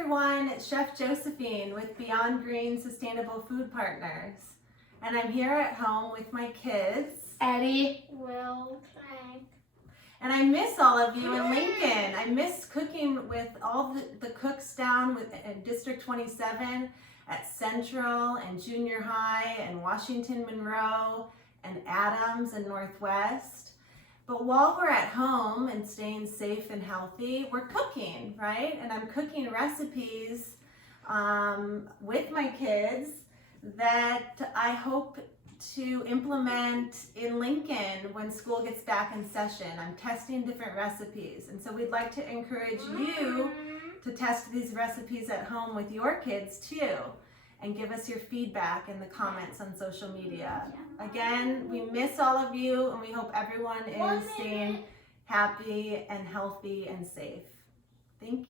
everyone, it's Chef Josephine with Beyond Green Sustainable Food Partners. And I'm here at home with my kids. Eddie. Will. Frank. And I miss all of you in Lincoln. I miss cooking with all the cooks down in District 27 at Central and Junior High and Washington Monroe and Adams and Northwest. But while we're at home and staying safe and healthy, we're cooking, right? And I'm cooking recipes with my kids that I hope to implement in Lincoln when school gets back in session. I'm testing different recipes. And so we'd like to encourage you to test these recipes at home with your kids too. And give us your feedback in the comments on social media. Again, we miss all of you and we hope everyone is staying happy and healthy and safe.